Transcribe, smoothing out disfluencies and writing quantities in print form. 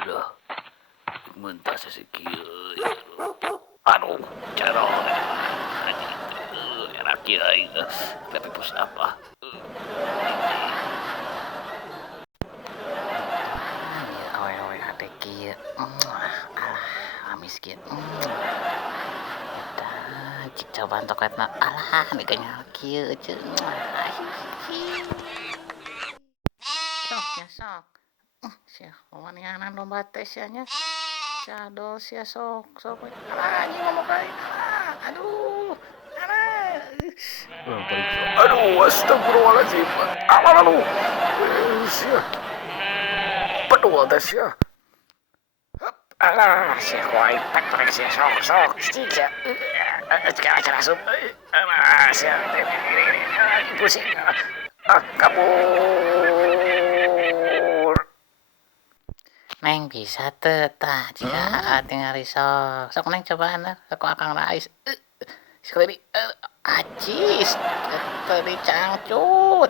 Alah, mentah sakieu. Aduh, cara enak ya aing tapi pos apa? Awe-awe hate kieu. Alah, miskin. Eta cik cobaan toketna. Alah, mikanya kieu ceung. Sok ya sok. Sia wanianan lomba teh sia nya. Cadol sia sok we. Alah, anjing ngomong bae. Aduh. Alah. Periksa. Aduh, astagfirullahaladzim. Alah lalu. Sia. Pedul teh sia. Alah, sia kuai pek sia sok. Cik sia. Acara asup. Alah, sia pusing. Kabur. Neng bisa teh jika tinggal sok neng cobaan aku akang rais sekali acis tadi cangcut